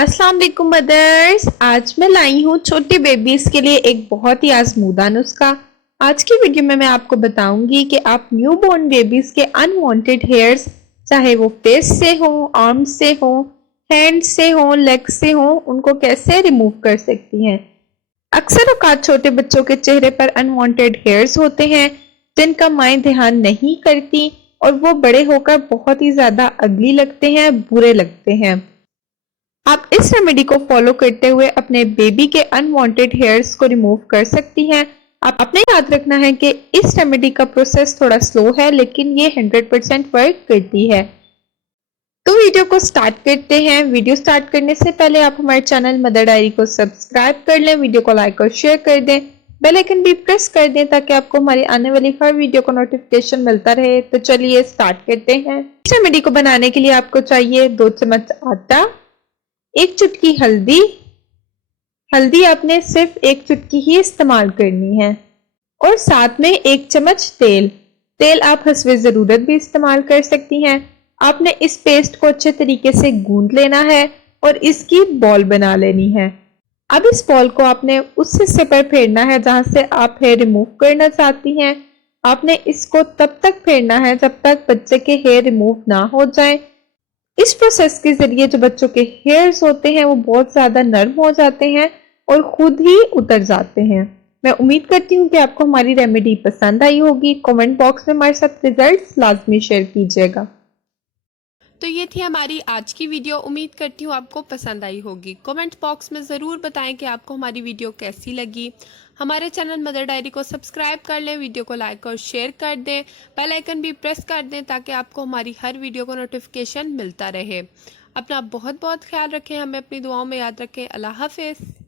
अस्सलाम वालेकुम मदर्स। आज मैं लाई हूँ छोटे बेबीज के लिए एक बहुत ही आजमूदा नुस्खा। आज की वीडियो में मैं आपको बताऊंगी कि आप न्यूबॉर्न बेबीज के अनवांटेड हेयर्स, चाहे वो फेस से हो, आर्म से हो, हैंड से हो, लेग से हो, उनको कैसे रिमूव कर सकती हैं। अक्सर औकात छोटे बच्चों के चेहरे पर अनवांटेड हेयर्स होते हैं जिनका माएं ध्यान नहीं करती और वो बड़े होकर बहुत ही ज्यादा अगली लगते हैं, बुरे लगते हैं। आप इस रेमेडी को फॉलो करते हुए अपने बेबी के अनवांटेड हेयर्स को रिमूव कर सकती हैं। आप अपने याद रखना है कि इस रेमेडी का प्रोसेस थोड़ा स्लो है, लेकिन ये 100% वर्क करती है। तो वीडियो को स्टार्ट करते हैं। वीडियो स्टार्ट करने से पहले आप हमारे चैनल मदर डायरी को सब्सक्राइब कर लें, वीडियो को लाइक और शेयर कर दें, बेल आइकन भी प्रेस कर दें ताकि आपको हमारी आने वाली हर वीडियो का नोटिफिकेशन मिलता रहे। तो चलिए स्टार्ट करते हैं। इस रेमेडी को बनाने के लिए आपको चाहिए 2 चम्मच आटा, 1 चुटकी हल्दी। हल्दी आपने सिर्फ 1 चुटकी ही इस्तेमाल करनी है और साथ में 1 चम्मच तेल। तेल आप हस्बे ज़रूरत भी इस्तेमाल कर सकती हैं। आपने इस पेस्ट को अच्छे तरीके से गूंद लेना है और इसकी बॉल बना लेनी है। अब इस बॉल को आपने उस हिस्से पर फेरना है जहां से आप हेयर रिमूव करना चाहती हैं। आपने इसको तब तक फेरना है जब तक बच्चे के हेयर रिमूव ना हो जाए। इस प्रोसेस के जरिए जो बच्चों के हेयर्स होते हैं वो बहुत ज्यादा नर्म हो जाते हैं और खुद ही उतर जाते हैं। मैं उम्मीद करती हूँ कि आपको हमारी रेमेडी पसंद आई होगी। कमेंट बॉक्स में हमारे साथ रिजल्ट्स लाजमी शेयर कीजिएगा। तो ये थी हमारी आज की वीडियो। उम्मीद करती हूँ आपको पसंद आई होगी। कमेंट बॉक्स में ज़रूर बताएं कि आपको हमारी वीडियो कैसी लगी। हमारे चैनल मदर डायरी को सब्सक्राइब कर लें, वीडियो को लाइक और शेयर कर दें, बेल आइकन भी प्रेस कर दें ताकि आपको हमारी हर वीडियो को नोटिफिकेशन मिलता रहे। अपना बहुत बहुत ख्याल रखें, हमें अपनी दुआओं में याद रखें। अल्लाह हाफिज़।